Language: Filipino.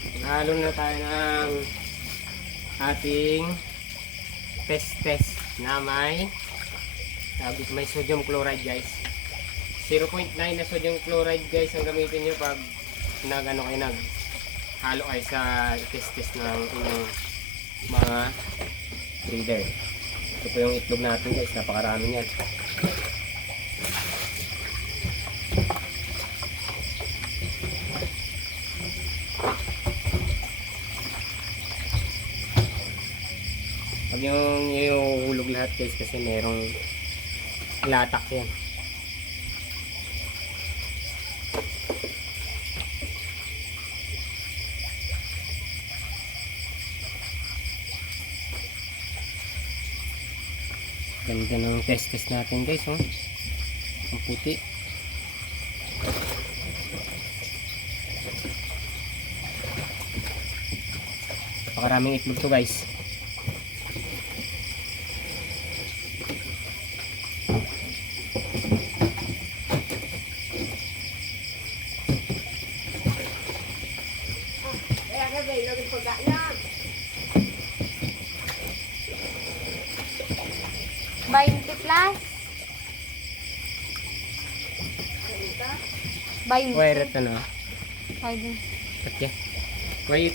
Halo na tayo ng ating test na may sodium chloride guys. 0.9 na sodium chloride guys ang gamitin nyo pag halo kayo sa test ng inyong mga breeder. Ito po yung itlog natin guys, napakarami yan. Huwag yung iuhulog lahat guys kasi merong latak yan. Ganda ng test natin guys, oh. Ang puti. Napakaraming itlog to guys. Plus 20. Wire ito na. Pwede. Okay. Wire